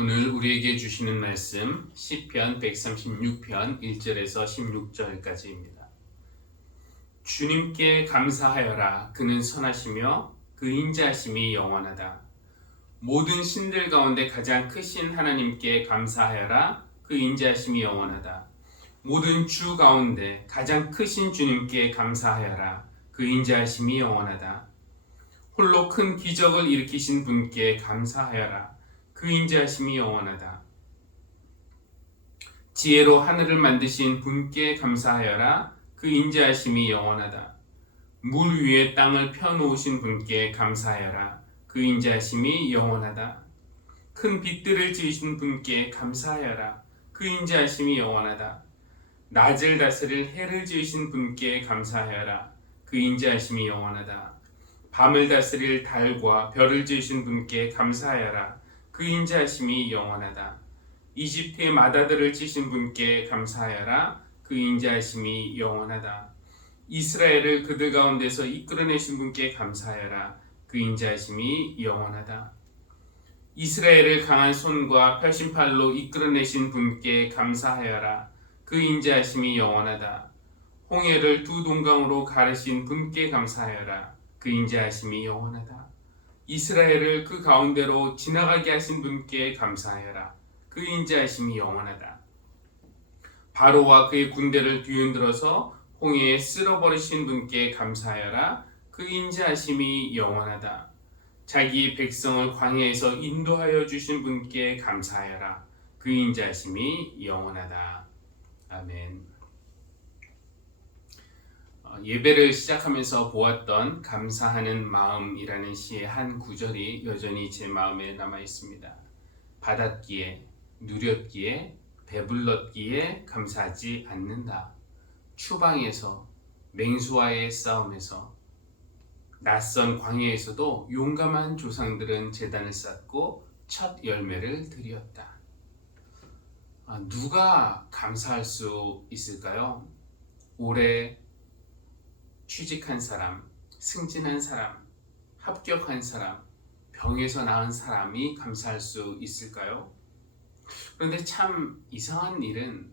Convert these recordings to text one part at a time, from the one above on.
오늘 우리에게 주시는 말씀 시편 136편 1절에서 16절까지입니다. 주님께 감사하여라. 그는 선하시며 그 인자하심이 영원하다. 모든 신들 가운데 가장 크신 하나님께 감사하여라. 그 인자하심이 영원하다. 모든 주 가운데 가장 크신 주님께 감사하여라. 그 인자하심이 영원하다. 홀로 큰 기적을 일으키신 분께 감사하여라. 그 인자하심이 영원하다. 지혜로 하늘을 만드신 분께 감사하여라. 그 인자하심이 영원하다. 물 위에 땅을 펴놓으신 분께 감사하여라. 그 인자하심이 영원하다. 큰 빛들을 지으신 분께 감사하여라. 그 인자하심이 영원하다. 낮을 다스릴 해를 지으신 분께 감사하여라. 그 인자하심이 영원하다. 밤을 다스릴 달과 별을 지으신 분께 감사하여라. 그 인자하심이 영원하다. 이집트의 마다들을 치신 분께 감사하여라. 그 인자하심이 영원하다. 이스라엘을 그들 가운데서 이끌어내신 분께 감사하여라. 그 인자하심이 영원하다. 이스라엘을 강한 손과 펴신팔로 이끌어내신 분께 감사하여라. 그 인자하심이 영원하다. 홍해를 두 동강으로 가르신 분께 감사하여라. 그 인자하심이 영원하다. 이스라엘을 그 가운데로 지나가게 하신 분께 감사하여라. 그 인자하심이 영원하다. 바로와 그의 군대를 뒤흔들어서 홍해에 쓸어버리신 분께 감사하여라. 그 인자하심이 영원하다. 자기 백성을 광야에서 인도하여 주신 분께 감사하여라. 그 인자하심이 영원하다. 아멘. 예배를 시작하면서 보았던 감사하는 마음이라는 시의 한 구절이 여전히 제 마음에 남아 있습니다. 받았기에, 누렸기에, 배불렀기에 감사하지 않는다. 추방에서, 맹수와의 싸움에서, 낯선 광야에서도 용감한 조상들은 제단을 쌓고 첫 열매를 드렸다. 누가 감사할 수 있을까요? 올해 취직한 사람, 승진한 사람, 합격한 사람, 병에서 나은 사람이 감사할 수 있을까요? 그런데 참 이상한 일은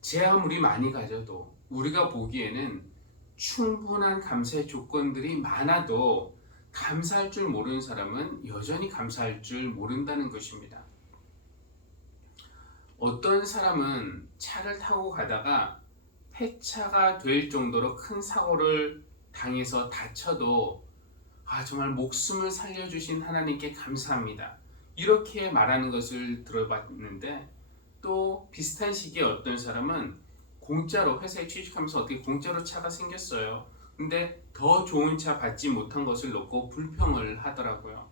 제 아무리 많이 가져도 우리가 보기에는 충분한 감사의 조건들이 많아도 감사할 줄 모르는 사람은 여전히 감사할 줄 모른다는 것입니다. 어떤 사람은 차를 타고 가다가 폐차가 될 정도로 큰 사고를 당해서 다쳐도 정말 목숨을 살려주신 하나님께 감사합니다. 이렇게 말하는 것을 들어봤는데 또 비슷한 시기에 어떤 사람은 공짜로 회사에 취직하면서 어떻게 공짜로 차가 생겼어요. 근데 더 좋은 차 받지 못한 것을 놓고 불평을 하더라고요.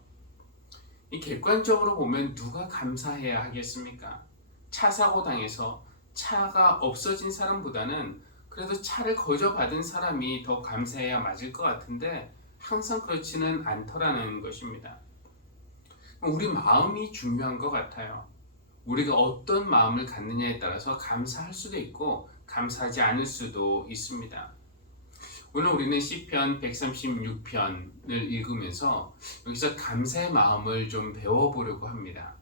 이 객관적으로 보면 누가 감사해야 하겠습니까? 차 사고 당해서 차가 없어진 사람보다는 그래도 차를 거저받은 사람이 더 감사해야 맞을 것 같은데 항상 그렇지는 않더라는 것입니다. 우리 마음이 중요한 것 같아요. 우리가 어떤 마음을 갖느냐에 따라서 감사할 수도 있고 감사하지 않을 수도 있습니다. 오늘 우리는 시편 136편을 읽으면서 여기서 감사의 마음을 좀 배워보려고 합니다.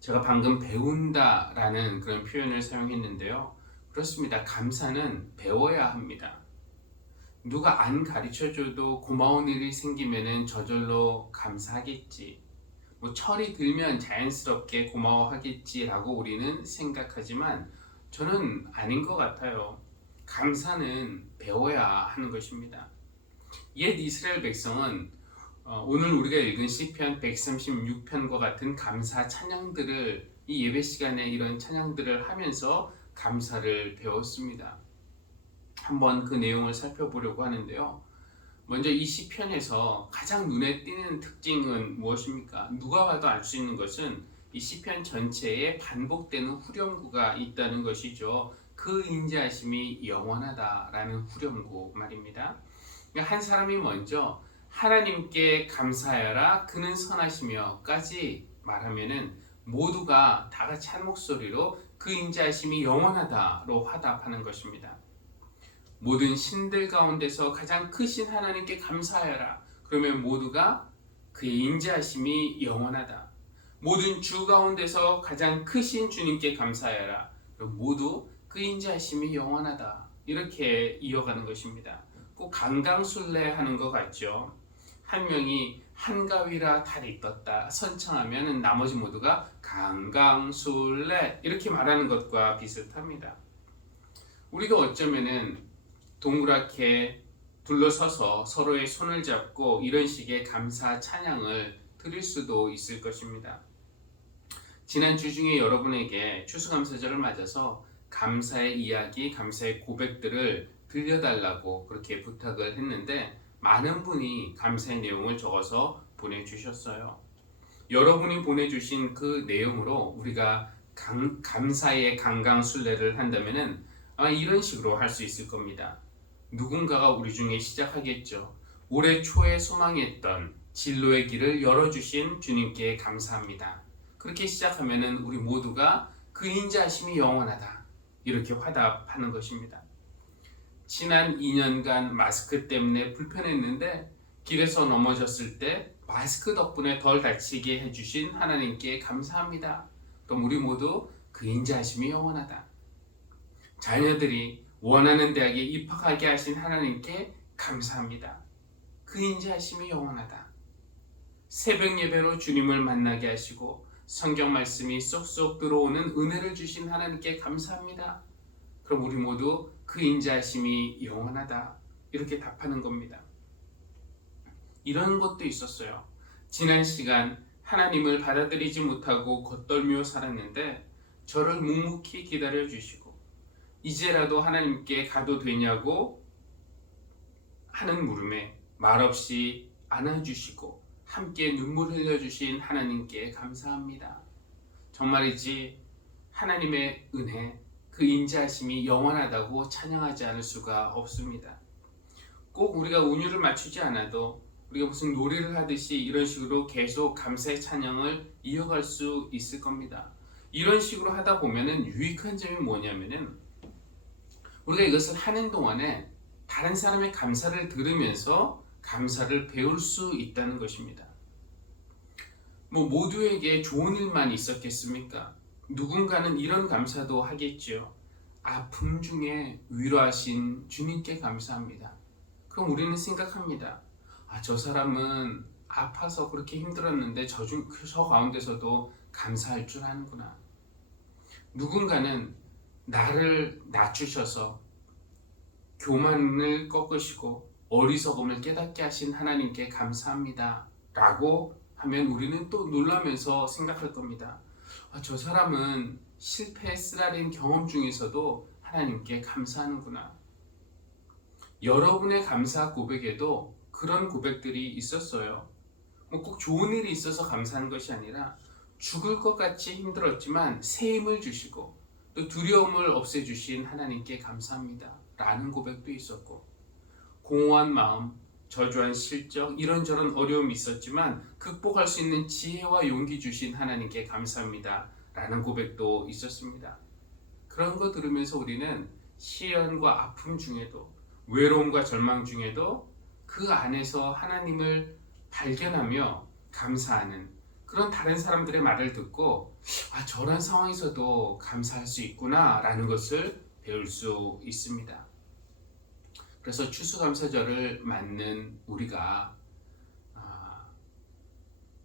제가 방금 배운다라는 그런 표현을 사용했는데요. 그렇습니다. 감사는 배워야 합니다. 누가 안 가르쳐줘도 고마운 일이 생기면은 저절로 감사하겠지. 철이 들면 자연스럽게 고마워하겠지라고 우리는 생각하지만 저는 아닌 것 같아요. 감사는 배워야 하는 것입니다. 옛 이스라엘 백성은 오늘 우리가 읽은 시편 136편과 같은 감사 찬양들을 이 예배 시간에 이런 찬양들을 하면서 감사를 배웠습니다. 한번 그 내용을 살펴보려고 하는데요. 먼저 이 시편에서 가장 눈에 띄는 특징은 무엇입니까? 누가 봐도 알 수 있는 것은 이 시편 전체에 반복되는 후렴구가 있다는 것이죠. 그 인자하심이 영원하다라는 후렴구 말입니다. 한 사람이 먼저 하나님께 감사하여라 그는 선하시며까지 말하면은 모두가 다 같이 한 목소리로 그 인자하심이 영원하다로 화답하는 것입니다. 모든 신들 가운데서 가장 크신 하나님께 감사하여라. 그러면 모두가 그의 인자하심이 영원하다. 모든 주 가운데서 가장 크신 주님께 감사하여라. 그럼 모두 그 인자하심이 영원하다. 이렇게 이어가는 것입니다. 꼭 강강술래하는 것 같죠. 한 명이 한가위라 달이 떴다 선창하면 나머지 모두가 강강술래 이렇게 말하는 것과 비슷합니다. 우리가 어쩌면은 동그랗게 둘러서서 서로의 손을 잡고 이런 식의 감사 찬양을 드릴 수도 있을 것입니다. 지난 주 중에 여러분에게 추수감사절을 맞아서 감사의 이야기, 감사의 고백들을 들려달라고 그렇게 부탁을 했는데 많은 분이 감사의 내용을 적어서 보내주셨어요. 여러분이 보내주신 그 내용으로 우리가 감사의 강강술래를 한다면은 이런 식으로 할 수 있을 겁니다. 누군가가 우리 중에 시작하겠죠. 올해 초에 소망했던 진로의 길을 열어주신 주님께 감사합니다. 그렇게 시작하면은 우리 모두가 그 인자하심이 영원하다. 이렇게 화답하는 것입니다. 지난 2년간 마스크 때문에 불편했는데 길에서 넘어졌을 때 마스크 덕분에 덜 다치게 해주신 하나님께 감사합니다. 그럼 우리 모두 그 인자하심이 영원하다. 자녀들이 원하는 대학에 입학하게 하신 하나님께 감사합니다. 그 인자하심이 영원하다. 새벽 예배로 주님을 만나게 하시고 성경 말씀이 쏙쏙 들어오는 은혜를 주신 하나님께 감사합니다. 그럼 우리 모두 그 인자하심이 영원하다. 이렇게 답하는 겁니다. 이런 것도 있었어요. 지난 시간 하나님을 받아들이지 못하고 겉돌며 살았는데 저를 묵묵히 기다려 주시고 이제라도 하나님께 가도 되냐고 하는 물음에 말없이 안아주시고 함께 눈물 흘려주신 하나님께 감사합니다. 정말이지 하나님의 은혜, 그 인자하심이 영원하다고 찬양하지 않을 수가 없습니다. 꼭 우리가 운율을 맞추지 않아도 우리가 무슨 놀이를 하듯이 이런 식으로 계속 감사의 찬양을 이어갈 수 있을 겁니다. 이런 식으로 하다 보면은 유익한 점이 뭐냐면은 우리가 이것을 하는 동안에 다른 사람의 감사를 들으면서 감사를 배울 수 있다는 것입니다. 모두에게 좋은 일만 있었겠습니까? 누군가는 이런 감사도 하겠지요. 아픔 중에 위로하신 주님께 감사합니다. 그럼 우리는 생각합니다. 저 사람은 아파서 그렇게 힘들었는데 저 가운데서도 감사할 줄 아는구나. 누군가는 나를 낮추셔서 교만을 꺾으시고 어리석음을 깨닫게 하신 하나님께 감사합니다. 라고 하면 우리는 또 놀라면서 생각할 겁니다. 저 사람은 실패에 쓰라린 경험 중에서도 하나님께 감사하는구나. 여러분의 감사 고백에도 그런 고백들이 있었어요. 꼭 좋은 일이 있어서 감사한 것이 아니라 죽을 것 같이 힘들었지만 새 힘을 주시고 또 두려움을 없애주신 하나님께 감사합니다. 라는 고백도 있었고 공허한 마음, 저주한 실적, 이런저런 어려움이 있었지만 극복할 수 있는 지혜와 용기 주신 하나님께 감사합니다. 라는 고백도 있었습니다. 그런 거 들으면서 우리는 시련과 아픔 중에도 외로움과 절망 중에도 그 안에서 하나님을 발견하며 감사하는 그런 다른 사람들의 말을 듣고 저런 상황에서도 감사할 수 있구나 라는 것을 배울 수 있습니다. 그래서 추수감사절을 맞는 우리가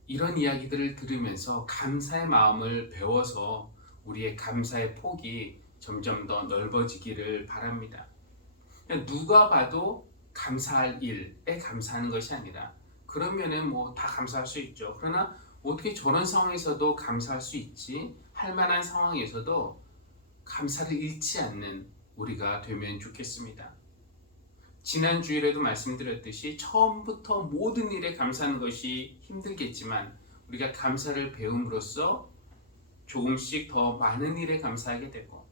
이런 이야기들을 들으면서 감사의 마음을 배워서 우리의 감사의 폭이 점점 더 넓어지기를 바랍니다. 누가 봐도 감사할 일에 감사하는 것이 아니라 그러면은 다 감사할 수 있죠. 그러나 어떻게 저런 상황에서도 감사할 수 있지? 할 만한 상황에서도 감사를 잃지 않는 우리가 되면 좋겠습니다. 지난 주일에도 말씀드렸듯이 처음부터 모든 일에 감사하는 것이 힘들겠지만 우리가 감사를 배움으로써 조금씩 더 많은 일에 감사하게 되고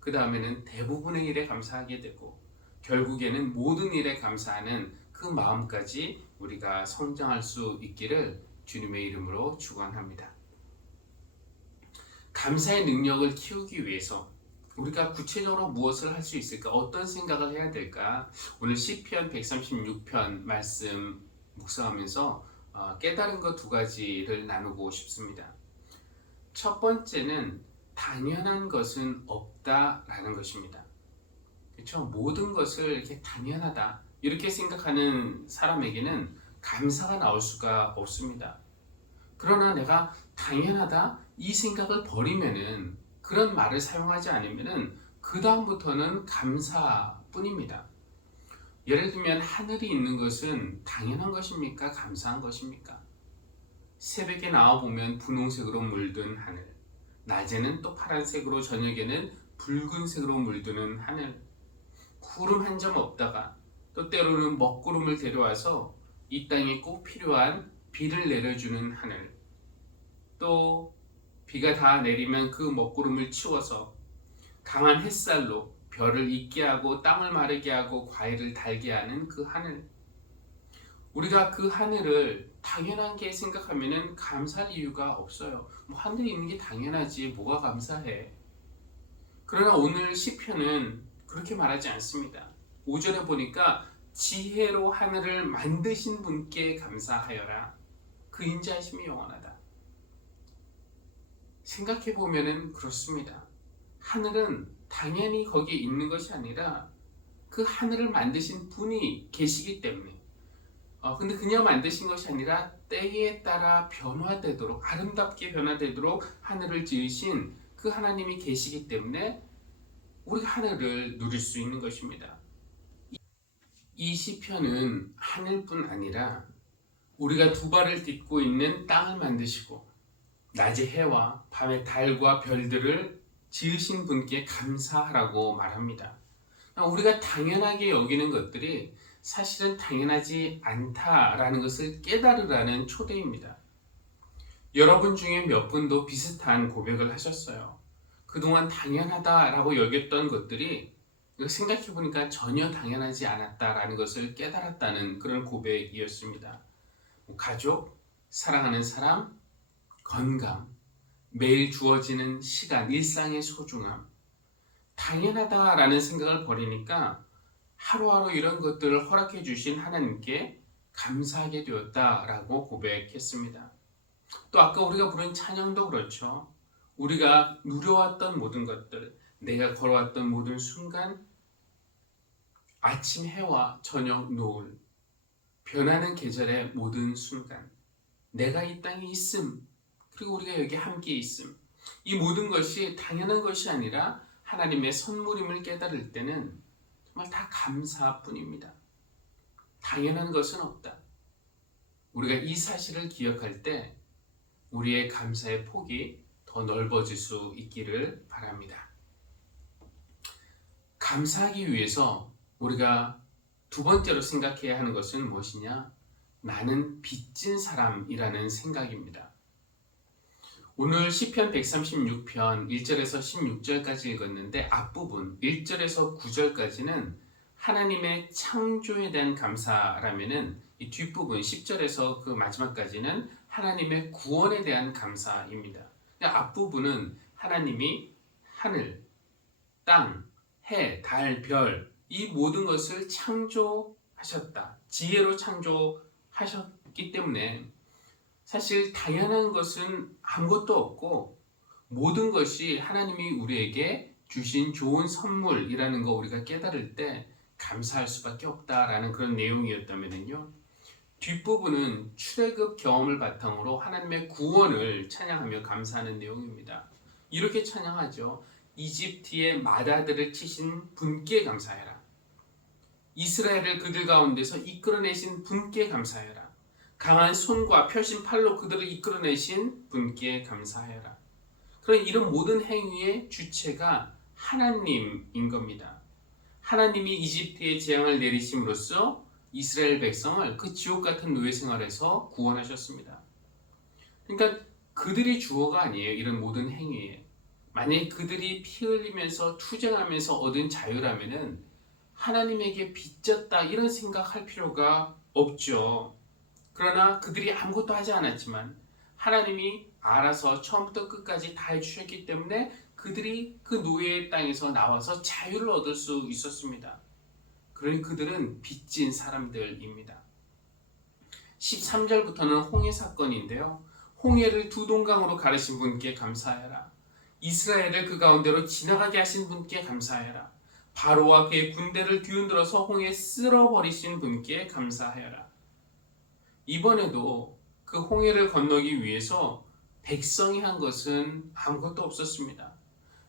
그 다음에는 대부분의 일에 감사하게 되고 결국에는 모든 일에 감사하는 그 마음까지 우리가 성장할 수 있기를 주님의 이름으로 축원합니다. 감사의 능력을 키우기 위해서 우리가 구체적으로 무엇을 할 수 있을까? 어떤 생각을 해야 될까? 오늘 시편 136편 말씀 묵상하면서 깨달은 것 두 가지를 나누고 싶습니다. 첫 번째는 당연한 것은 없다라는 것입니다. 그렇죠? 모든 것을 이렇게 당연하다 이렇게 생각하는 사람에게는 감사가 나올 수가 없습니다. 그러나 내가 당연하다 이 생각을 버리면은 그런 말을 사용하지 않으면은 그 다음부터는 감사뿐입니다. 예를 들면 하늘이 있는 것은 당연한 것입니까? 감사한 것입니까? 새벽에 나와보면 분홍색으로 물든 하늘, 낮에는 또 파란색으로 저녁에는 붉은색으로 물드는 하늘, 구름 한 점 없다가 또 때로는 먹구름을 데려와서 이 땅에 꼭 필요한 비를 내려주는 하늘, 또 비가 다 내리면 그 먹구름을 치워서 강한 햇살로 별을 익게 하고 땅을 마르게 하고 과일을 달게 하는 그 하늘, 우리가 그 하늘을 당연한 게 생각하면 감사할 이유가 없어요. 뭐 하늘이 있는 게 당연하지 뭐가 감사해. 그러나 오늘 시편은 그렇게 말하지 않습니다. 5절에 보니까 지혜로 하늘을 만드신 분께 감사하여라. 그 인자하심이 영원하다. 생각해보면 그렇습니다. 하늘은 당연히 거기에 있는 것이 아니라 그 하늘을 만드신 분이 계시기 때문에 근데 그냥 만드신 것이 아니라 때에 따라 변화되도록 아름답게 변화되도록 하늘을 지으신 그 하나님이 계시기 때문에 우리가 하늘을 누릴 수 있는 것입니다. 이 시편은 하늘뿐 아니라 우리가 두 발을 딛고 있는 땅을 만드시고 낮의 해와 밤의 달과 별들을 지으신 분께 감사하라고 말합니다. 우리가 당연하게 여기는 것들이 사실은 당연하지 않다라는 것을 깨달으라는 초대입니다. 여러분 중에 몇 분도 비슷한 고백을 하셨어요. 그동안 당연하다라고 여겼던 것들이 생각해보니까 전혀 당연하지 않았다라는 것을 깨달았다는 그런 고백이었습니다. 가족, 사랑하는 사람, 건강, 매일 주어지는 시간, 일상의 소중함, 당연하다라는 생각을 버리니까 하루하루 이런 것들을 허락해 주신 하나님께 감사하게 되었다라고 고백했습니다. 또 아까 우리가 부른 찬양도 그렇죠. 우리가 누려왔던 모든 것들, 내가 걸어왔던 모든 순간, 아침 해와 저녁 노을, 변하는 계절의 모든 순간, 내가 이 땅에 있음, 그리고 우리가 여기 함께 있음, 이 모든 것이 당연한 것이 아니라 하나님의 선물임을 깨달을 때는 정말 다 감사뿐입니다. 당연한 것은 없다. 우리가 이 사실을 기억할 때 우리의 감사의 폭이 더 넓어질 수 있기를 바랍니다. 감사하기 위해서 우리가 두 번째로 생각해야 하는 것은 무엇이냐? 나는 빚진 사람이라는 생각입니다. 오늘 시편 136편 1절에서 16절까지 읽었는데 앞부분 1절에서 9절까지는 하나님의 창조에 대한 감사라면은 이 뒷부분 10절에서 그 마지막까지는 하나님의 구원에 대한 감사입니다. 앞부분은 하나님이 하늘, 땅, 해, 달, 별 이 모든 것을 창조하셨다. 지혜로 창조하셨기 때문에 사실 당연한 것은 아무것도 없고 모든 것이 하나님이 우리에게 주신 좋은 선물이라는 거 우리가 깨달을 때 감사할 수밖에 없다라는 그런 내용이었다면요. 뒷부분은 출애굽 경험을 바탕으로 하나님의 구원을 찬양하며 감사하는 내용입니다. 이렇게 찬양하죠. 이집트의 맏아들을 치신 분께 감사해라. 이스라엘을 그들 가운데서 이끌어내신 분께 감사해라. 강한 손과 펴신 팔로 그들을 이끌어내신 분께 감사해라. 그런 이런 모든 행위의 주체가 하나님인 겁니다. 하나님이 이집트의 재앙을 내리심으로써 이스라엘 백성을 그 지옥 같은 노예 생활에서 구원하셨습니다. 그러니까 그들이 주어가 아니에요. 이런 모든 행위에. 만약에 그들이 피 흘리면서 투쟁하면서 얻은 자유라면은 하나님에게 빚졌다 이런 생각할 필요가 없죠. 그러나 그들이 아무것도 하지 않았지만 하나님이 알아서 처음부터 끝까지 다 해주셨기 때문에 그들이 그 노예의 땅에서 나와서 자유를 얻을 수 있었습니다. 그러니 그들은 빚진 사람들입니다. 13절부터는 홍해 사건인데요. 홍해를 두 동강으로 가르신 분께 감사하여라. 이스라엘을 그 가운데로 지나가게 하신 분께 감사하여라. 바로와 그의 군대를 뒤흔들어서 홍해에 쓸어버리신 분께 감사하여라. 이번에도 그 홍해를 건너기 위해서 백성이 한 것은 아무것도 없었습니다.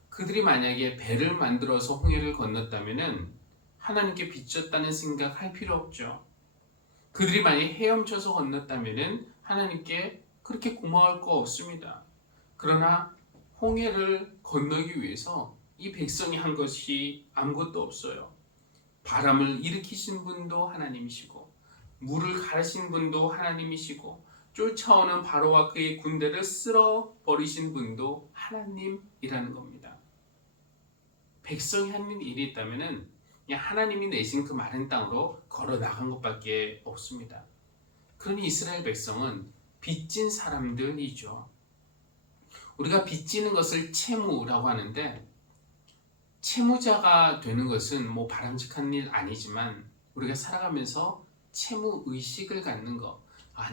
그들이 만약에 배를 만들어서 홍해를 건넜다면 하나님께 빚졌다는 생각할 필요 없죠. 그들이 만약에 헤엄쳐서 건넜다면 하나님께 그렇게 고마울 거 없습니다. 그러나 홍해를 건너기 위해서 이 백성이 한 것이 아무것도 없어요. 바람을 일으키신 분도 하나님이시고 물을 가르신 분도 하나님이시고 쫓아오는 바로와 그의 군대를 쓸어버리신 분도 하나님이라는 겁니다. 백성이 하는 일이 있다면 그냥 하나님이 내신 그 마른 땅으로 걸어 나간 것밖에 없습니다. 그러니 이스라엘 백성은 빚진 사람들이죠. 우리가 빚지는 것을 채무라고 하는데, 채무자가 되는 것은 뭐 바람직한 일 아니지만 우리가 살아가면서 채무 의식을 갖는 것,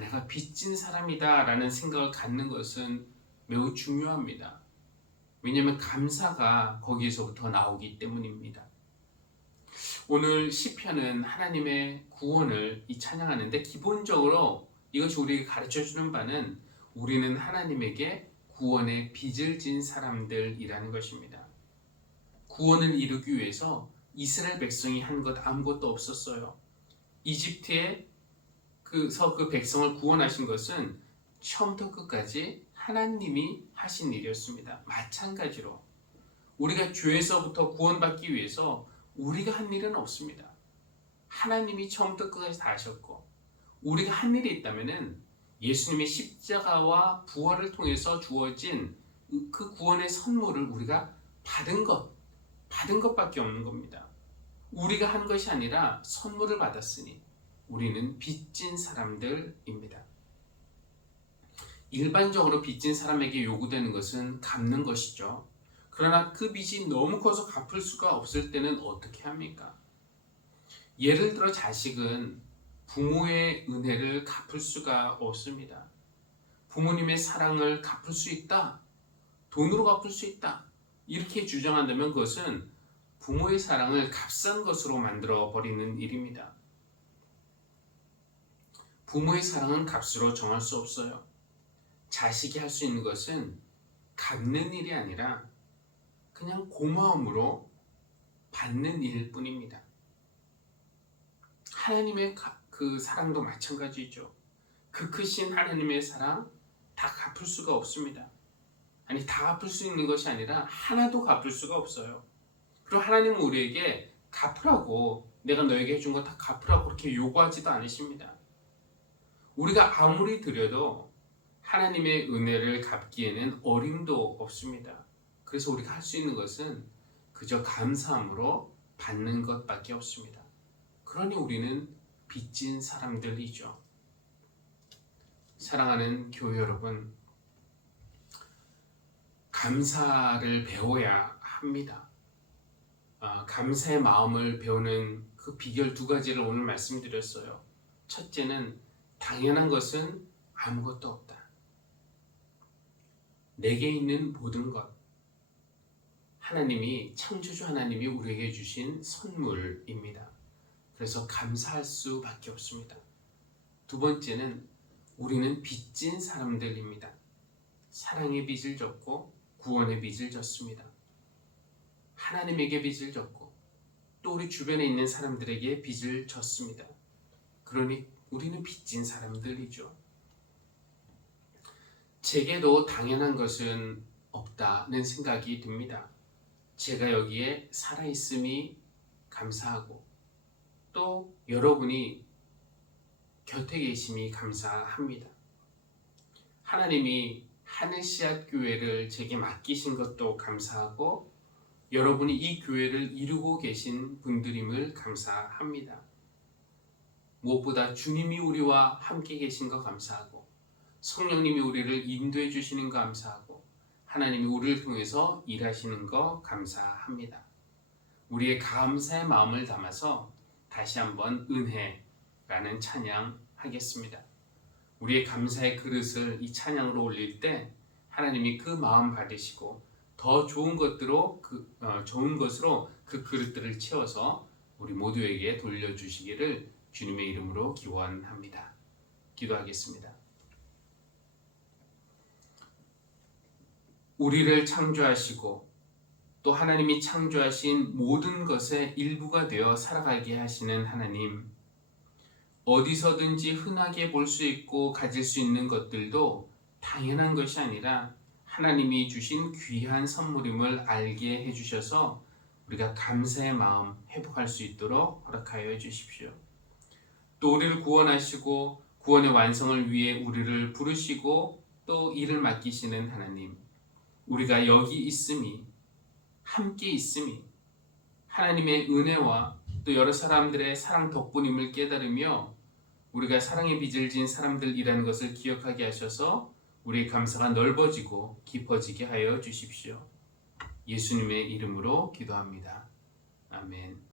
내가 빚진 사람이다 라는 생각을 갖는 것은 매우 중요합니다. 왜냐하면 감사가 거기에서부터 나오기 때문입니다. 오늘 시편은 하나님의 구원을 찬양하는데, 기본적으로 이것이 우리에게 가르쳐주는 바는 우리는 하나님에게 구원의 빚을 진 사람들이라는 것입니다. 구원을 이루기 위해서 이스라엘 백성이 한 것 아무것도 없었어요. 이집트에서 그 백성을 구원하신 것은 처음부터 끝까지 하나님이 하신 일이었습니다. 마찬가지로 우리가 죄에서부터 구원받기 위해서 우리가 한 일은 없습니다. 하나님이 처음부터 끝까지 다 하셨고, 우리가 한 일이 있다면 예수님의 십자가와 부활을 통해서 주어진 그 구원의 선물을 우리가 받은 것밖에 없는 겁니다. 우리가 한 것이 아니라 선물을 받았으니 우리는 빚진 사람들입니다. 일반적으로 빚진 사람에게 요구되는 것은 갚는 것이죠. 그러나 그 빚이 너무 커서 갚을 수가 없을 때는 어떻게 합니까? 예를 들어 자식은 부모의 은혜를 갚을 수가 없습니다. 부모님의 사랑을 갚을 수 있다, 돈으로 갚을 수 있다, 이렇게 주장한다면 그것은 부모의 사랑을 값싼 것으로 만들어 버리는 일입니다. 부모의 사랑은 값으로 정할 수 없어요. 자식이 할 수 있는 것은 갚는 일이 아니라 그냥 고마움으로 받는 일일 뿐입니다. 하나님의 그 사랑도 마찬가지죠. 그 크신 하나님의 사랑 다 갚을 수가 없습니다. 아니, 다 갚을 수 있는 것이 아니라 하나도 갚을 수가 없어요. 그리고 하나님은 우리에게 갚으라고, 내가 너에게 해준 거 다 갚으라고 그렇게 요구하지도 않으십니다. 우리가 아무리 드려도 하나님의 은혜를 갚기에는 어림도 없습니다. 그래서 우리가 할 수 있는 것은 그저 감사함으로 받는 것밖에 없습니다. 그러니 우리는 빚진 사람들이죠. 사랑하는 교회 여러분, 감사를 배워야 합니다. 감사의 마음을 배우는 그 비결 두 가지를 오늘 말씀드렸어요. 첫째는 당연한 것은 아무것도 없다. 내게 있는 모든 것, 하나님이, 창조주 하나님이 우리에게 주신 선물입니다. 그래서 감사할 수밖에 없습니다. 두 번째는 우리는 빚진 사람들입니다. 사랑의 빚을 졌고 구원의 빚을 졌습니다. 하나님에게 빚을 졌고 또 우리 주변에 있는 사람들에게 빚을 졌습니다. 그러니 우리는 빚진 사람들이죠. 제게도 당연한 것은 없다는 생각이 듭니다. 제가 여기에 살아있음이 감사하고 또 여러분이 곁에 계심이 감사합니다. 하나님이 하늘씨앗 교회를 제게 맡기신 것도 감사하고 여러분이 이 교회를 이루고 계신 분들임을 감사합니다. 무엇보다 주님이 우리와 함께 계신 거 감사하고 성령님이 우리를 인도해 주시는 거 감사하고 하나님이 우리를 통해서 일하시는 거 감사합니다. 우리의 감사의 마음을 담아서 다시 한번 은혜라는 찬양 하겠습니다. 우리의 감사의 그릇을 이 찬양으로 올릴 때 하나님이 그 마음 받으시고 더 좋은 좋은 것으로 그 그릇들을 채워서 우리 모두에게 돌려주시기를 주님의 이름으로 기원합니다. 기도하겠습니다. 우리를 창조하시고 또 하나님이 창조하신 모든 것의 일부가 되어 살아가게 하시는 하나님, 어디서든지 흔하게 볼 수 있고 가질 수 있는 것들도 당연한 것이 아니라 하나님이 주신 귀한 선물임을 알게 해주셔서 우리가 감사의 마음 회복할 수 있도록 허락하여 주십시오. 또 우리를 구원하시고 구원의 완성을 위해 우리를 부르시고 또 일을 맡기시는 하나님, 우리가 여기 있음이, 함께 있음이 하나님의 은혜와 또 여러 사람들의 사랑 덕분임을 깨달으며 우리가 사랑의 빚을 진 사람들이라는 것을 기억하게 하셔서 우리의 감사가 넓어지고 깊어지게 하여 주십시오. 예수님의 이름으로 기도합니다. 아멘.